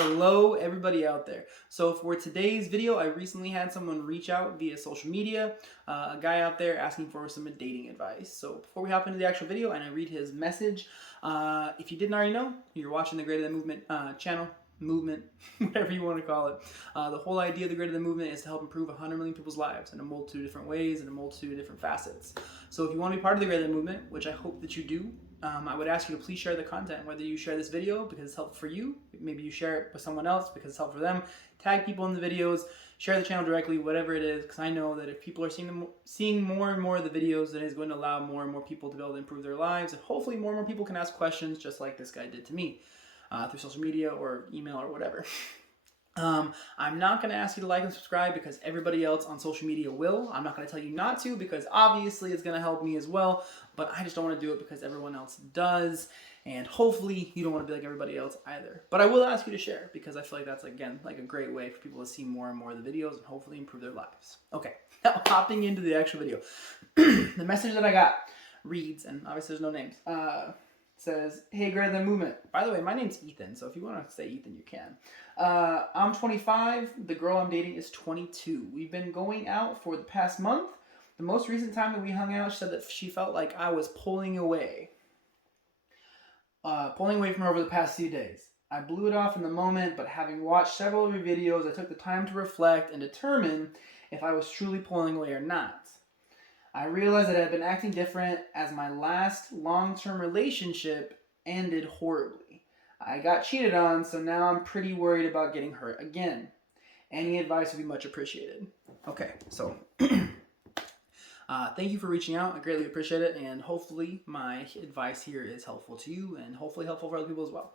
Hello, everybody out there. So for today's video, I recently had someone reach out via social media, a guy out there asking for some dating advice. So before we hop into the actual video and I read his message, if you didn't already know, you're watching the Greater Than Movement channel, movement, whatever you want to call it. The whole idea of the Greater Than Movement is to help improve 100 million people's lives in a multitude of different ways and a multitude of different facets. So if you want to be part of the Greater Than Movement, which I hope that you do, I would ask you to please share the content, whether you share this video because it's helpful for you, maybe you share it with someone else because it's helpful for them, tag people in the videos, share the channel directly, whatever it is, because I know that if people are seeing more and more of the videos, then it's going to allow more and more people to be able to improve their lives, and hopefully more and more people can ask questions just like this guy did to me through social media or email or whatever. I'm not going to ask you to like and subscribe because everybody else on social media will. I'm not going to tell you not to because obviously it's going to help me as well, but I just don't want to do it because everyone else does, and hopefully you don't want to be like everybody else either. But I will ask you to share because I feel like that's, again, like a great way for people to see more and more of the videos and hopefully improve their lives. Okay, now hopping into the actual video. The message that I got reads, and obviously there's no names, says, "Hey, Greater Than Movement. By the way, my name's Ethan, so if you want to say Ethan, you can. I'm 25. The girl I'm dating is 22. We've been going out for the past month. The most recent time that we hung out, she said that she felt like I was pulling away from her over the past few days. I blew it off in the moment, but having watched several of your videos, I took the time to reflect and determine if I was truly pulling away or not. I realized that I had been acting different as my last long-term relationship ended horribly. I got cheated on, so now I'm pretty worried about getting hurt again. Any advice would be much appreciated." Okay, so thank you for reaching out. I greatly appreciate it, and hopefully my advice here is helpful to you and hopefully helpful for other people as well.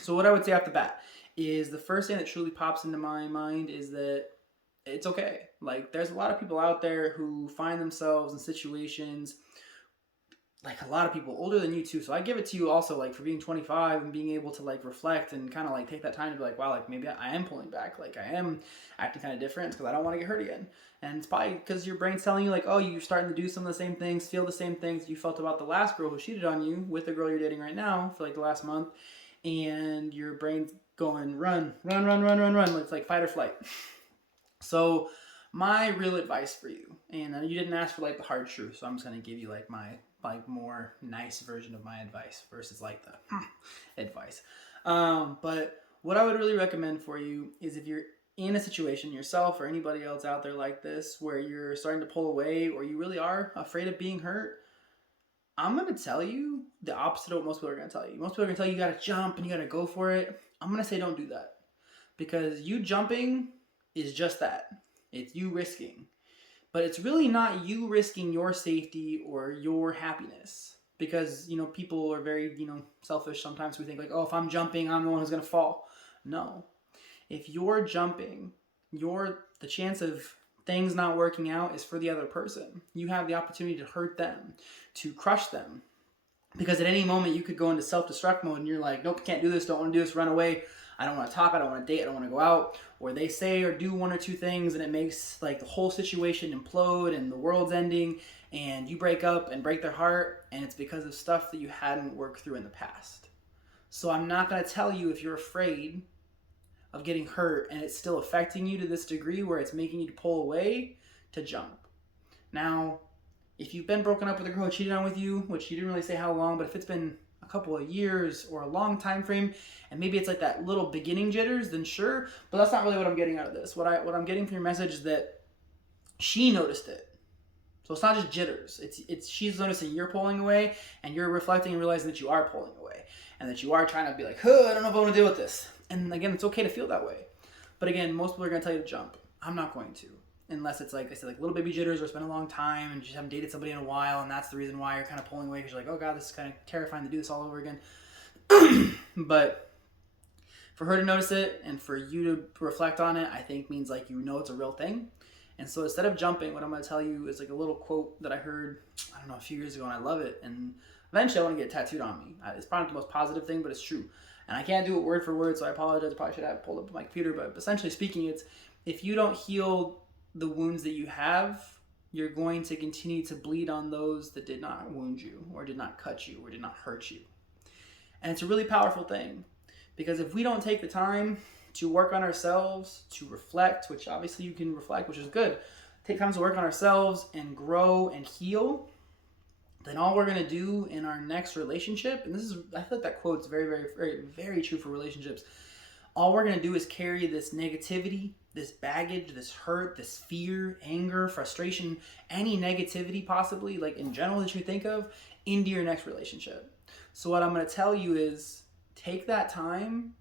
So what I would say off the bat is the first thing that truly pops into my mind is that it's okay. Like, there's a lot of people out there who find themselves in situations, like a lot of people older than you too. So I give it to you also, like, for being 25 and being able to like reflect and kind of like take that time to be like, wow, like maybe I am pulling back. Like I am acting kind of different because I don't want to get hurt again. And it's probably because your brain's telling you like, oh, you're starting to do some of the same things, feel the same things you felt about the last girl who cheated on you with the girl you're dating right now for like the last month. And your brain's going, run. It's like fight or flight. So my real advice for you, and you didn't ask for like the hard truth, so I'm just going to give you like my more nice version of my advice versus like the advice. But what I would really recommend for you is if you're in a situation yourself or anybody else out there like this where you're starting to pull away or you really are afraid of being hurt, I'm going to tell you the opposite of what most people are going to tell you. Most people are going to tell you you got to jump and you got to go for it. I'm going to say don't do that, because you jumping is just that. It's you risking. But it's really not you risking your safety or your happiness, because, people are very, selfish sometimes. We think like, oh, if I'm jumping, I'm the one who's going to fall. No. If you're jumping, the chance of things not working out is for the other person. You have the opportunity to hurt them, to crush them. Because at any moment you could go into self-destruct mode and you're like, nope, can't do this, don't want to do this, run away. I don't want to talk, I don't want to date, I don't want to go out. Or they say or do one or two things and it makes like the whole situation implode and the world's ending and you break up and break their heart, and it's because of stuff that you hadn't worked through in the past. So I'm not going to tell you, if you're afraid of getting hurt and it's still affecting you to this degree where it's making you pull away, to jump. Now, if you've been broken up with a girl who cheated on with you, which you didn't really say how long, but if it's been a couple of years or a long time frame, and maybe it's like that little beginning jitters, then sure. But that's not really what I'm getting out of this. What I'm getting from your message is that she noticed it. So it's not just jitters. It's she's noticing you're pulling away, and you're reflecting and realizing that you are pulling away, and that you are trying to be like, I don't know if I want to deal with this. And again, it's okay to feel that way. But again, most people are going to tell you to jump. I'm not going to. Unless it's like I said, like little baby jitters, or it's been a long time and you just haven't dated somebody in a while, and that's the reason why you're kind of pulling away, because you're like, oh God, this is kind of terrifying to do this all over again. But for her to notice it and for you to reflect on it, I think means like it's a real thing. And so instead of jumping, what I'm going to tell you is like a little quote that I heard, I don't know, a few years ago, and I love it. And eventually I want to get it tattooed on me. It's probably not the most positive thing, but it's true. And I can't do it word for word, so I apologize. I probably should have it pulled up on my computer. But essentially speaking, it's, if you don't heal the wounds that you have, you're going to continue to bleed on those that did not wound you or did not cut you or did not hurt you. And it's a really powerful thing, Because if we don't take the time to work on ourselves, to reflect, which obviously you can reflect, which is good, take time to work on ourselves and grow and heal, then all we're going to do in our next relationship, and I feel like that quote's very, very, very, very true for relationships. All we're going to do is carry this negativity, this baggage, this hurt, this fear, anger, frustration, any negativity possibly, like in general that you think of, into your next relationship. So what I'm going to tell you is take that time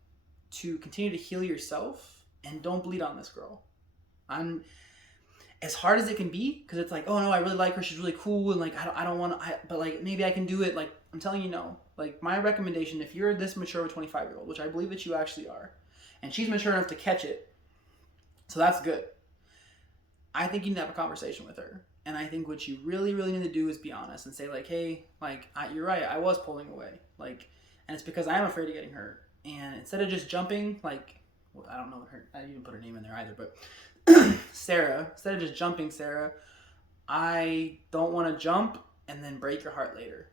to continue to heal yourself and don't bleed on this girl. I'm as hard as it can be, because it's like, oh no, I really like her, she's really cool, and like I don't want to, but like maybe I can do it. Like I'm telling you, no. Like my recommendation, if you're this mature of a 25-year-old, which I believe that you actually are, and she's mature enough to catch it, so that's good. I think you need to have a conversation with her, and I think what you really, really need to do is be honest and say like, hey, like you're right, I was pulling away, like, and it's because I am afraid of getting hurt. And instead of just jumping, like, well, I don't know what I didn't even put her name in there either, but Sarah, instead of just jumping Sarah, I don't want to jump and then break your heart later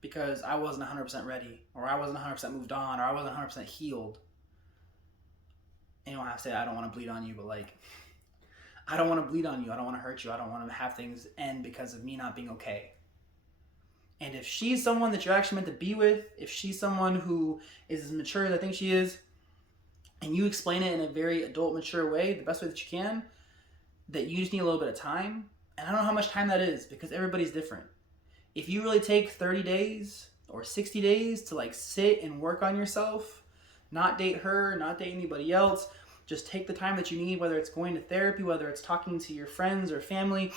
because I wasn't 100% ready, or I wasn't 100% moved on, or I wasn't 100% healed. And you don't have to say I don't want to bleed on you, but like, I don't want to bleed on you. I don't want to hurt you. I don't want to have things end because of me not being okay. And if she's someone that you're actually meant to be with, if she's someone who is as mature as I think she is, and you explain it in a very adult, mature way, the best way that you can, that you just need a little bit of time. And I don't know how much time that is because everybody's different. If you really take 30 days or 60 days to like sit and work on yourself, not date her, not date anybody else, just take the time that you need, whether it's going to therapy, whether it's talking to your friends or family,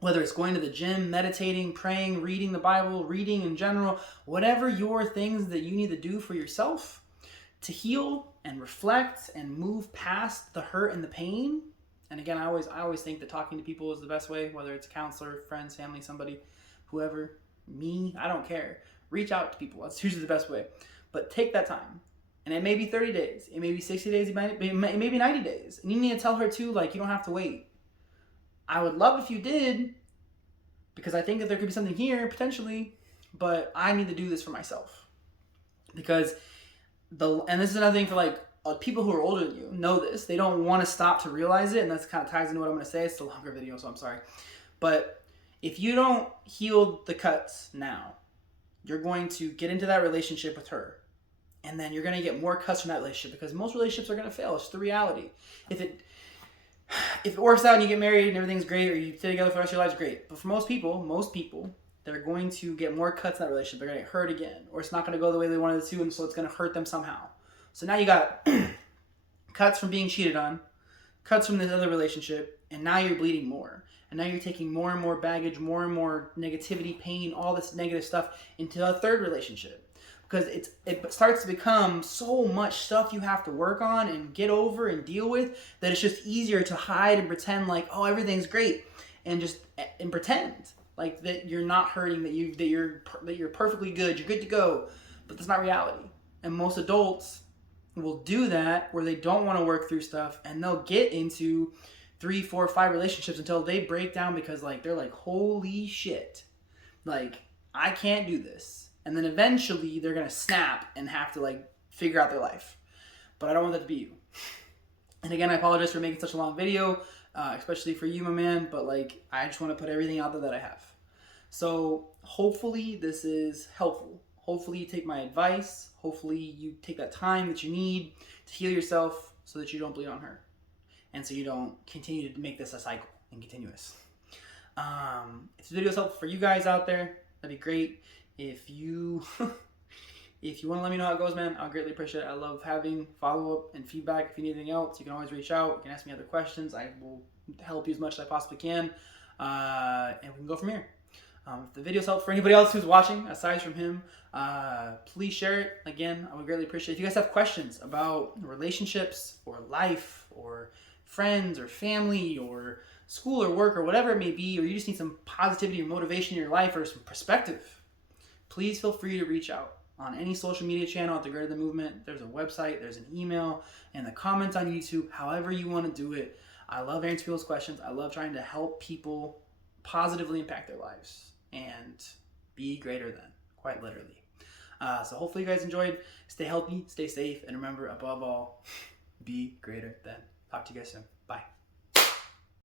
whether it's going to the gym, meditating, praying, reading the Bible, reading in general, whatever your things that you need to do for yourself to heal and reflect and move past the hurt and the pain. And again, I always think that talking to people is the best way, whether it's a counselor, friends, family, somebody, whoever, me, I don't care. Reach out to people. That's usually the best way. But take that time. And it may be 30 days. It may be 60 days. It may be 90 days. And you need to tell her too, like, you don't have to wait. I would love if you did, because I think that there could be something here potentially, but I need to do this for myself. Because and this is another thing for like people who are older than you know this. They don't want to stop to realize it, and that's kind of ties into what I'm going to say. It's a longer video, so I'm sorry. But if you don't heal the cuts now, you're going to get into that relationship with her, and then you're going to get more cuts from that relationship because most relationships are going to fail. It's the reality. If it works out and you get married and everything's great, or you stay together for the rest of your lives, great. But for most people, they're going to get more cuts in that relationship. They're going to get hurt again, or it's not going to go the way they wanted it to, and so it's going to hurt them somehow. So now you got cuts from being cheated on, cuts from this other relationship, and now you're bleeding more. And now you're taking more and more baggage, more and more negativity, pain, all this negative stuff into a third relationship. Because it starts to become so much stuff you have to work on and get over and deal with that it's just easier to hide and pretend like, oh, everything's great, and pretend like that you're not hurting, that you're perfectly good, you're good to go. But that's not reality. And most adults will do that where they don't want to work through stuff, and they'll get into 3, 4, 5 relationships until they break down because like they're like, holy shit, like I can't do this. And then eventually they're going to snap and have to like figure out their life. But I don't want that to be you. And again, I apologize for making such a long video, especially for you, my man. But like, I just want to put everything out there that I have. So hopefully this is helpful. Hopefully you take my advice. Hopefully you take that time that you need to heal yourself so that you don't bleed on her. And so you don't continue to make this a cycle and continuous. If this video is helpful for you guys out there, that'd be great. If you want to let me know how it goes, man, I'll greatly appreciate it. I love having follow-up and feedback. If you need anything else, you can always reach out. You can ask me other questions. I will help you as much as I possibly can. And we can go from here. If the video's helpful for anybody else who's watching, aside from him, please share it. Again, I would greatly appreciate it. If you guys have questions about relationships or life or friends or family or school or work or whatever it may be, or you just need some positivity or motivation in your life or some perspective, please feel free to reach out on any social media channel at The Greater Than Movement. There's a website, there's an email, and the comments on YouTube, however you want to do it. I love answering people's questions. I love trying to help people positively impact their lives and be greater than, quite literally. So hopefully you guys enjoyed. Stay healthy, stay safe, and remember, above all, be greater than. Talk to you guys soon. Bye.